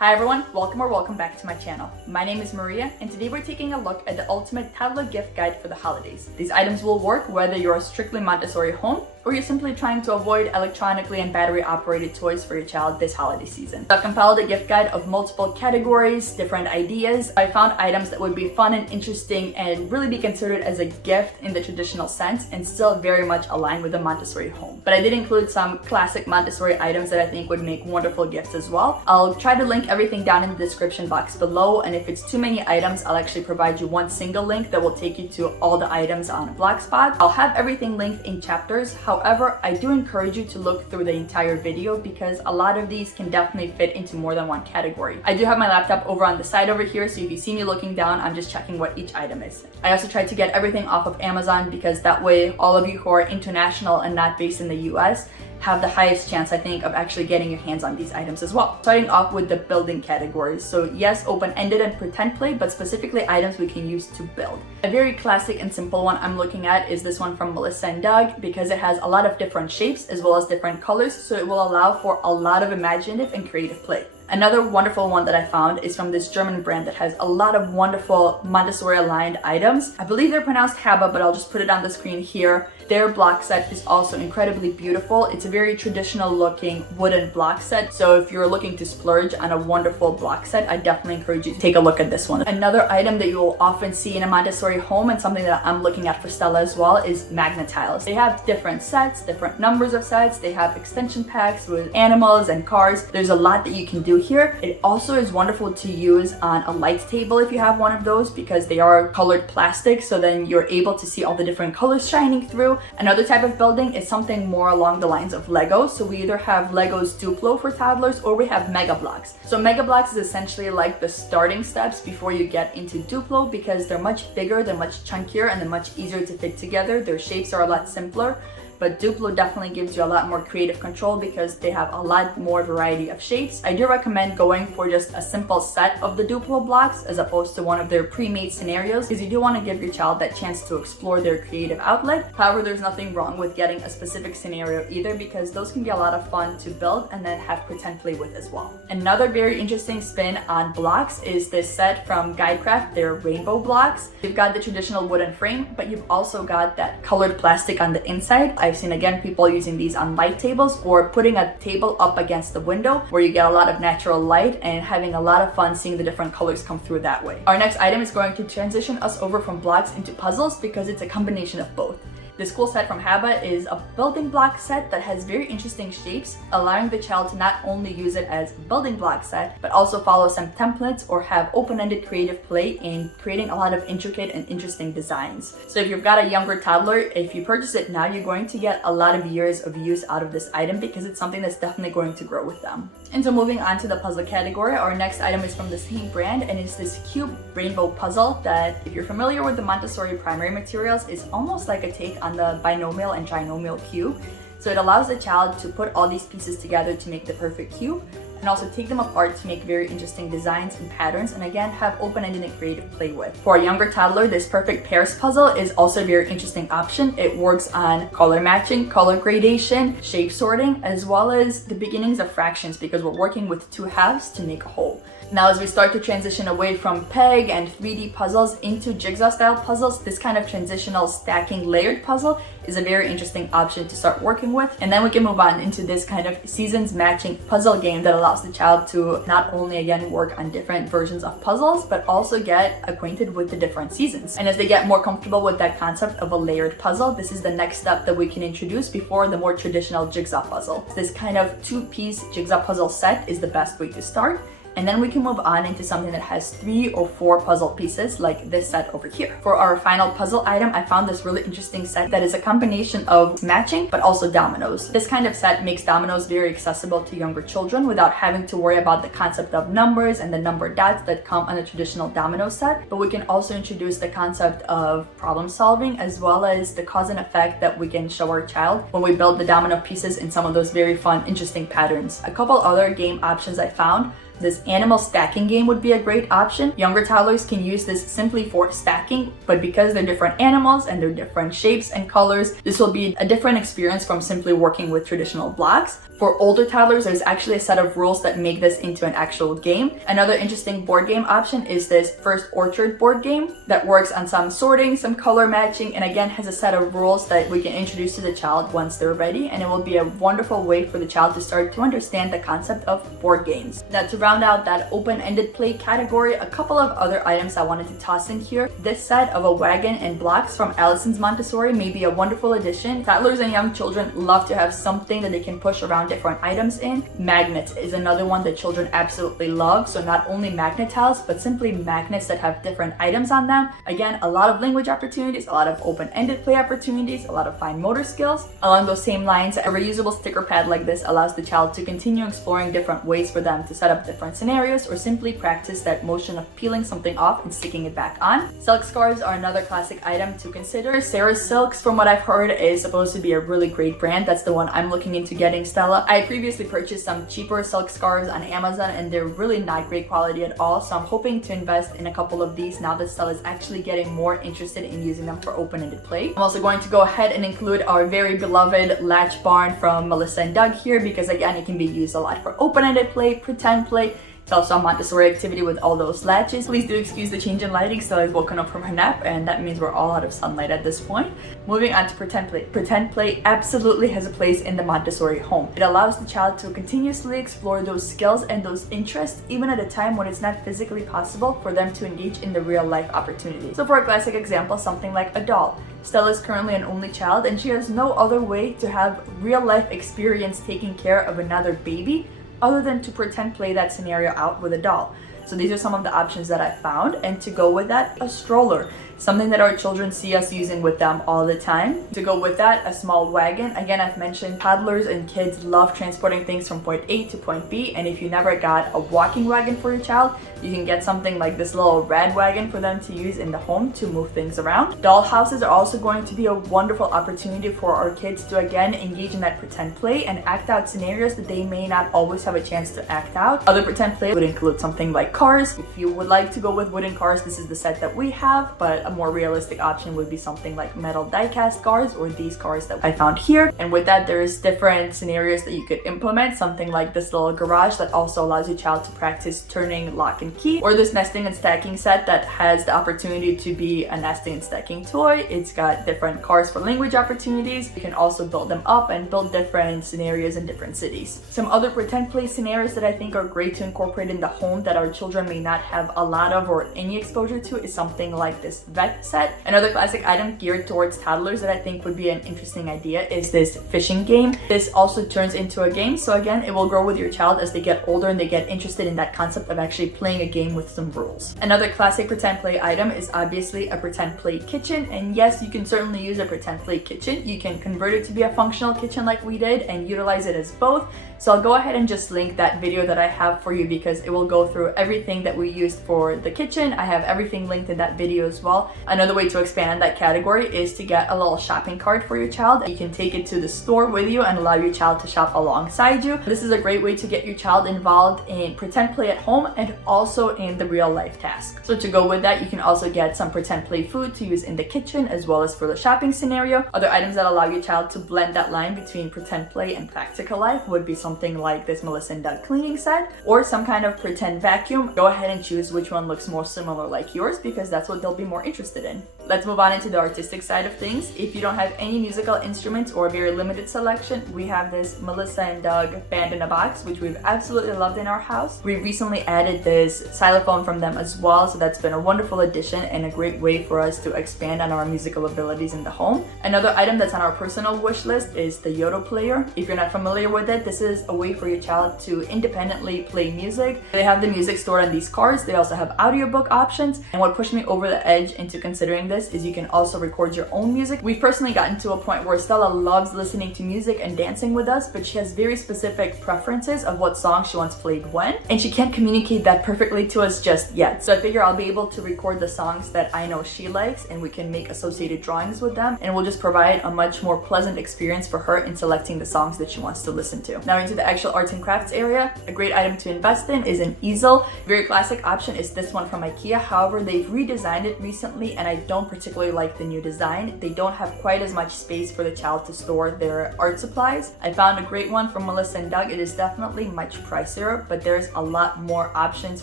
Hi everyone, welcome back to my channel. My name is Maria and today we're taking a look at the ultimate toddler gift guide for the holidays. These items will work whether you're a strictly Montessori home or you're simply trying to avoid electronically and battery operated toys for your child this holiday season. I've compiled a gift guide of multiple categories, different ideas. I found items that would be fun and interesting and really be considered as a gift in the traditional sense and still very much aligned with the Montessori home. But I did include some classic Montessori items that I think would make wonderful gifts as well. I'll try to link everything down in the description box below, and if it's too many items, I'll actually provide you one single link that will take you to all the items on a blog spot. I'll have everything linked in chapters. However, I do encourage you to look through the entire video because a lot of these can definitely fit into more than one category. I do have my laptop over on the side over here, so if you see me looking down, I'm just checking what each item is. I also tried to get everything off of Amazon because that way all of you who are international and not based in the US have the highest chance, I think, of actually getting your hands on these items as well. Starting off with the building categories. So yes, open-ended and pretend play, but specifically items we can use to build. A very classic and simple one I'm looking at is this one from Melissa and Doug because it has a lot of different shapes as well as different colors, so it will allow for a lot of imaginative and creative play. Another wonderful one that I found is from this German brand that has a lot of wonderful Montessori aligned items. I believe they're pronounced Haba, but I'll just put it on the screen here. Their block set is also incredibly beautiful. It's a very traditional looking wooden block set. So if you're looking to splurge on a wonderful block set, I definitely encourage you to take a look at this one. Another item that you will often see in a Montessori home and something that I'm looking at for Stella as well is magnet tiles. They have different sets, different numbers of sets. They have extension packs with animals and cars. There's a lot that you can do here. It also is wonderful to use on a light table if you have one of those because they are colored plastic, so then you're able to see all the different colors shining through. Another type of building is something more along the lines of Legos. So we either have Legos Duplo for toddlers or we have Mega Blocks. So Mega Blocks is essentially like the starting steps before you get into Duplo because they're much bigger, they're much chunkier, and they're much easier to fit together. Their shapes are a lot simpler. But Duplo definitely gives you a lot more creative control because they have a lot more variety of shapes. I do recommend going for just a simple set of the Duplo blocks as opposed to one of their pre-made scenarios because you do want to give your child that chance to explore their creative outlet. However, there's nothing wrong with getting a specific scenario either because those can be a lot of fun to build and then have pretend play with as well. Another very interesting spin on blocks is this set from Guidecraft, their rainbow blocks. You've got the traditional wooden frame, but you've also got that colored plastic on the inside. I've seen again people using these on light tables or putting a table up against the window where you get a lot of natural light and having a lot of fun seeing the different colors come through that way. Our next item is going to transition us over from blocks into puzzles because it's a combination of both. This cool set from Haba is a building block set that has very interesting shapes, allowing the child to not only use it as a building block set, but also follow some templates or have open-ended creative play in creating a lot of intricate and interesting designs. So if you've got a younger toddler, if you purchase it now, you're going to get a lot of years of use out of this item because it's something that's definitely going to grow with them. And so moving on to the puzzle category, our next item is from the same brand and it's this cube rainbow puzzle that, if you're familiar with the Montessori primary materials, is almost like a take on the binomial and trinomial cube. So it allows the child to put all these pieces together to make the perfect cube and also take them apart to make very interesting designs and patterns and again have open-ended and creative play with. For a younger toddler, this perfect pairs puzzle is also a very interesting option. It works on color matching, color gradation, shape sorting, as well as the beginnings of fractions because we're working with two halves to make a whole. Now as we start to transition away from peg and 3D puzzles into jigsaw style puzzles, this kind of transitional stacking layered puzzle is a very interesting option to start working with. And then we can move on into this kind of seasons matching puzzle game that allows the child to not only again work on different versions of puzzles, but also get acquainted with the different seasons. And as they get more comfortable with that concept of a layered puzzle, this is the next step that we can introduce before the more traditional jigsaw puzzle. This kind of two-piece jigsaw puzzle set is the best way to start. And then we can move on into something that has 3 or 4 puzzle pieces like this set over here. For our final puzzle item, I found this really interesting set that is a combination of matching but also dominoes. This kind of set makes dominoes very accessible to younger children without having to worry about the concept of numbers and the number dots that come on a traditional domino set. But we can also introduce the concept of problem solving as well as the cause and effect that we can show our child when we build the domino pieces in some of those very fun, interesting patterns. A couple other game options I found This animal stacking game would be a great option. Younger toddlers can use this simply for stacking, but because they're different animals and they're different shapes and colors, this will be a different experience from simply working with traditional blocks. For older toddlers, there's actually a set of rules that make this into an actual game. Another interesting board game option is this First Orchard board game that works on some sorting, some color matching, and again has a set of rules that we can introduce to the child once they're ready, and it will be a wonderful way for the child to start to understand the concept of board games. Now, to round out that open-ended play category, a couple of other items I wanted to toss in here. This set of a wagon and blocks from Allison's Montessori may be a wonderful addition. Toddlers and young children love to have something that they can push around different items in. Magnets is another one that children absolutely love. So not only magnet tiles, but simply magnets that have different items on them. Again, a lot of language opportunities, a lot of open-ended play opportunities, a lot of fine motor skills. Along those same lines, a reusable sticker pad like this allows the child to continue exploring different ways for them to set up different scenarios or simply practice that motion of peeling something off and sticking it back on. Silk scarves are another classic item to consider. Sarah's Silks, from what I've heard, is supposed to be a really great brand. That's the one I'm looking into getting, Stella. I previously purchased some cheaper silk scarves on Amazon and they're really not great quality at all, so I'm hoping to invest in a couple of these now that Stella is actually getting more interested in using them for open-ended play. I'm also going to go ahead and include our very beloved latch barn from Melissa and Doug here because again, it can be used a lot for open-ended play, pretend play. It's also a Montessori activity with all those latches. Please do excuse the change in lighting. Stella is woken up from her nap and that means we're all out of sunlight at this point. Moving on to pretend play. Pretend play absolutely has a place in the Montessori home. It allows the child to continuously explore those skills and those interests even at a time when it's not physically possible for them to engage in the real life opportunity. So for a classic example, something like a doll. Stella is currently an only child and she has no other way to have real life experience taking care of another baby other than to pretend play that scenario out with a doll. So these are some of the options that I found, and to go with that, a stroller. Something that our children see us using with them all the time. To go with that, a small wagon. Again, I've mentioned toddlers and kids love transporting things from point A to point B, and if you never got a walking wagon for your child, you can get something like this little rad wagon for them to use in the home to move things around. Doll houses are also going to be a wonderful opportunity for our kids to again engage in that pretend play and act out scenarios that they may not always have a chance to act out. Other pretend play would include something like cars. If you would like to go with wooden cars, this is the set that we have, but a more realistic option would be something like metal die-cast cars or these cars that I found here. And with that, there's different scenarios that you could implement, something like this little garage that also allows your child to practice turning lock and key, or this nesting and stacking set that has the opportunity to be a nesting and stacking toy. It's got different cars for language opportunities. You can also build them up and build different scenarios in different cities. Some other pretend play scenarios that I think are great to incorporate in the home that our children may not have a lot of or any exposure to is something like this vet set. Another classic item geared towards toddlers that I think would be an interesting idea is this fishing game. This also turns into a game, so again, it will grow with your child as they get older and they get interested in that concept of actually playing a game with some rules. Another classic pretend play item is obviously a pretend play kitchen, and yes, you can certainly use a pretend play kitchen. You can convert it to be a functional kitchen like we did and utilize it as both. So I'll go ahead and just link that video that I have for you because it will go through everything that we used for the kitchen. I have everything linked in that video as well. Another way to expand that category is to get a little shopping cart for your child. You can take it to the store with you and allow your child to shop alongside you. This is a great way to get your child involved in pretend play at home and also in the real life task. So to go with that, you can also get some pretend play food to use in the kitchen as well as for the shopping scenario. Other items that allow your child to blend that line between pretend play and practical life would be something like this Melissa and Doug cleaning set or some kind of pretend vacuum. Go ahead and choose which one looks more similar like yours because that's what they'll be more interested in. Let's move on into the artistic side of things. If you don't have any musical instruments or a very limited selection, we have this Melissa and Doug band in a box, which we've absolutely loved in our house. We recently added this xylophone from them as well, so that's been a wonderful addition and a great way for us to expand on our musical abilities in the home. Another item that's on our personal wish list is the Yoto player. If you're not familiar with it, this is a way for your child to independently play music. They have the music stored on these cards. They also have audiobook options, and what pushed me over the edge into considering this is you can also record your own music. We've personally gotten to a point where Stella loves listening to music and dancing with us, but she has very specific preferences of what song she wants played when, and she can't communicate that perfectly to us just yet. So I figure I'll be able to record the songs that I know she likes and we can make associated drawings with them, and we'll just provide a much more pleasant experience for her in selecting the songs that she wants to listen to. Now, to the actual arts and crafts area, a great item to invest in is an easel. Very classic option is this one from IKEA. However, they've redesigned it recently and I don't particularly like the new design. They don't have quite as much space for the child to store their art supplies. I found a great one from Melissa & Doug. It is definitely much pricier, but there's a lot more options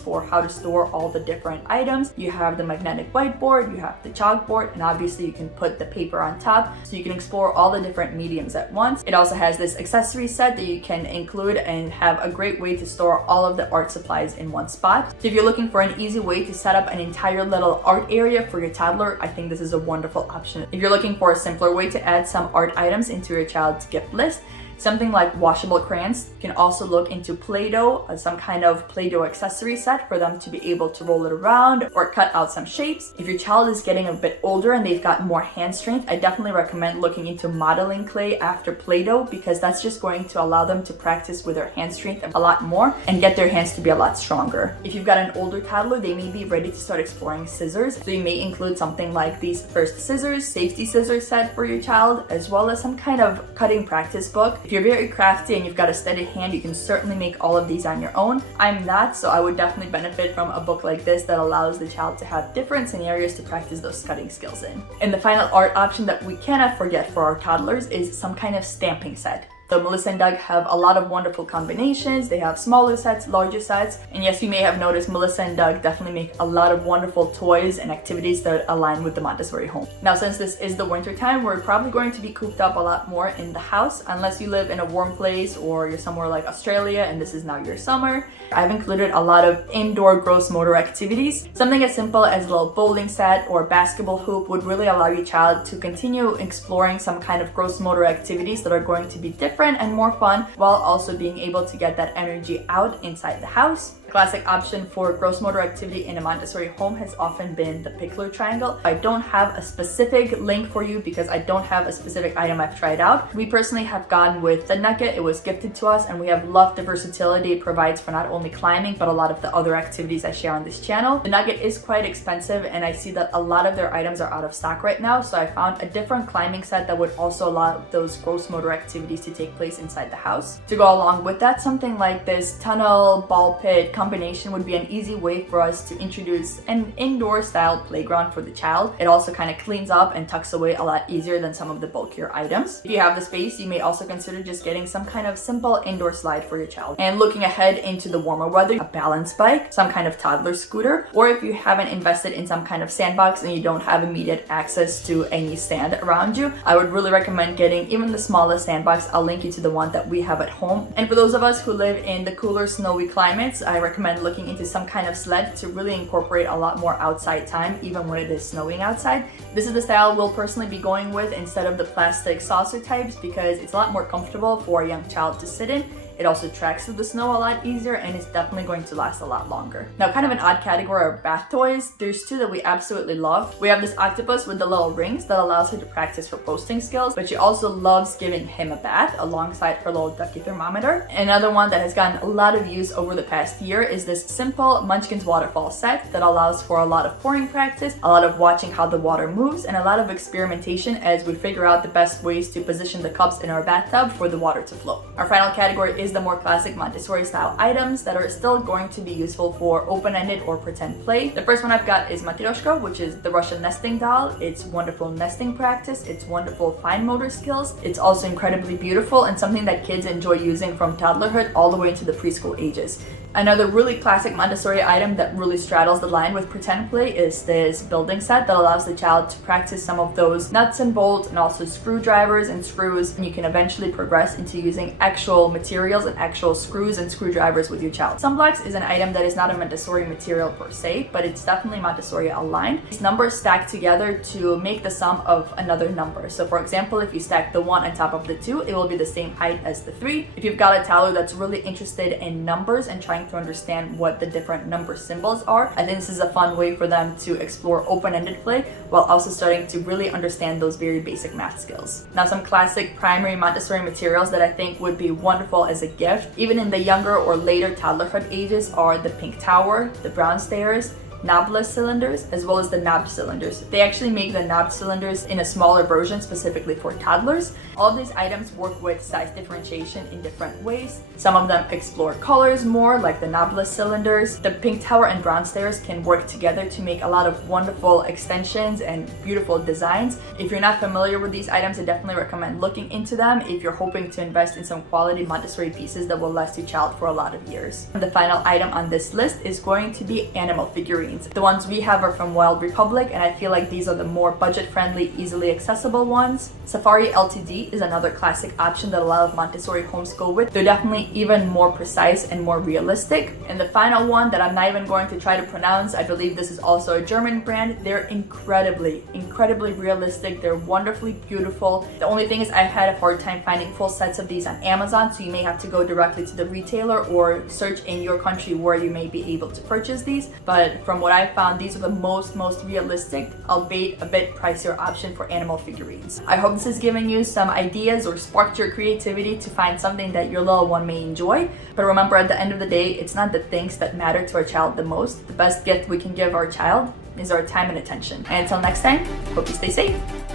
for how to store all the different items. You have the magnetic whiteboard, you have the chalkboard, and obviously you can put the paper on top so you can explore all the different mediums at once. It also has this accessory set that you can include and have a great way to store all of the art supplies in one spot. So if you're looking for an easy way to set up an entire little art area for your toddler, I think this is a wonderful option. If you're looking for a simpler way to add some art items into your child's gift list, something like washable crayons. You can also look into Play-Doh, some kind of Play-Doh accessory set for them to be able to roll it around or cut out some shapes. If your child is getting a bit older and they've got more hand strength, I definitely recommend looking into modeling clay after Play-Doh because that's just going to allow them to practice with their hand strength a lot more and get their hands to be a lot stronger. If you've got an older toddler, they may be ready to start exploring scissors. So you may include something like these first scissors, safety scissors set for your child, as well as some kind of cutting practice book. If you're very crafty and you've got a steady hand, you can certainly make all of these on your own. I'm not, so I would definitely benefit from a book like this that allows the child to have different scenarios to practice those cutting skills in. And the final art option that we cannot forget for our toddlers is some kind of stamping set. So Melissa & Doug have a lot of wonderful combinations. They have smaller sets, larger sets. And yes, you may have noticed Melissa & Doug definitely make a lot of wonderful toys and activities that align with the Montessori home. Now, since this is the winter time, we're probably going to be cooped up a lot more in the house, unless you live in a warm place or you're somewhere like Australia and this is now your summer. I've included a lot of indoor gross motor activities. Something as simple as a little bowling set or basketball hoop would really allow your child to continue exploring some kind of gross motor activities that are going to be different and more fun while also being able to get that energy out inside the house. A classic option for gross motor activity in a Montessori home has often been the pickler triangle. I don't have a specific link for you because I don't have a specific item I've tried out. We personally have gone with the nugget. It was gifted to us and we have loved the versatility it provides for not only climbing but a lot of the other activities I share on this channel. The nugget is quite expensive and I see that a lot of their items are out of stock right now, so I found a different climbing set that would also allow those gross motor activities to take place inside the house. To go along with that, something like this tunnel ball pit combination would be an easy way for us to introduce an indoor style playground for the child. It also kind of cleans up and tucks away a lot easier than some of the bulkier items. If you have the space, you may also consider just getting some kind of simple indoor slide for your child. And looking ahead into the warmer weather, a balance bike, some kind of toddler scooter, or if you haven't invested in some kind of sandbox and you don't have immediate access to any sand around you, I would really recommend getting even the smallest sandbox. I'll link you to the one that we have at home. And for those of us who live in the cooler, snowy climates, I recommend looking into some kind of sled to really incorporate a lot more outside time, even when it is snowing outside. This is the style we'll personally be going with instead of the plastic saucer types because it's a lot more comfortable for a young child to sit in. It also tracks through the snow a lot easier and it's definitely going to last a lot longer. Now, kind of an odd category are bath toys. There's two that we absolutely love. We have this octopus with the little rings that allows her to practice her posting skills, but she also loves giving him a bath alongside her little ducky thermometer. Another one that has gotten a lot of use over the past year is this simple Munchkin's waterfall set that allows for a lot of pouring practice, a lot of watching how the water moves, and a lot of experimentation as we figure out the best ways to position the cups in our bathtub for the water to flow. Our final category is the more classic Montessori style items that are still going to be useful for open-ended or pretend play. The first one I've got is Matryoshka, which is the Russian nesting doll. It's wonderful nesting practice, it's wonderful fine motor skills, it's also incredibly beautiful and something that kids enjoy using from toddlerhood all the way into the preschool ages. Another really classic Montessori item that really straddles the line with pretend play is this building set that allows the child to practice some of those nuts and bolts and also screwdrivers and screws, and you can eventually progress into using actual materials and actual screws and screwdrivers with your child. Sunblocks is an item that is not a Montessori material per se, but it's definitely Montessori aligned. These numbers stack together to make the sum of another number. So for example, if you stack the 1 on top of the 2, it will be the same height as the 3. If you've got a toddler that's really interested in numbers and trying to understand what the different number symbols are, I think this is a fun way for them to explore open-ended play while also starting to really understand those very basic math skills. Now, some classic primary Montessori materials that I think would be wonderful as a gift, even in the younger or later toddlerhood ages, are the pink tower, the brown stairs, knobless cylinders as well as the knobbed cylinders. They actually make the knobbed cylinders in a smaller version specifically for toddlers. All of these items work with size differentiation in different ways. Some of them explore colors more, like the knobless cylinders. The pink tower and brown stairs can work together to make a lot of wonderful extensions and beautiful designs. If you're not familiar with these items, I definitely recommend looking into them if you're hoping to invest in some quality Montessori pieces that will last your child for a lot of years. And the final item on this list is going to be animal figurines. The ones we have are from Wild Republic, and I feel like these are the more budget-friendly, easily accessible ones. Safari LTD is another classic option that a lot of Montessori homes go with. They're definitely even more precise and more realistic. And the final one that I'm not even going to try to pronounce, I believe this is also a German brand. They're incredibly realistic. They're wonderfully beautiful. The only thing is I've had a hard time finding full sets of these on Amazon, so you may have to go directly to the retailer or search in your country where you may be able to purchase these. But from what I found, these are the most realistic, albeit a bit pricier option for animal figurines. I hope this has given you some ideas or sparked your creativity to find something that your little one may enjoy. But remember, at the end of the day, it's not the things that matter to our child the most. The best gift we can give our child is our time and attention. And until next time, hope you stay safe.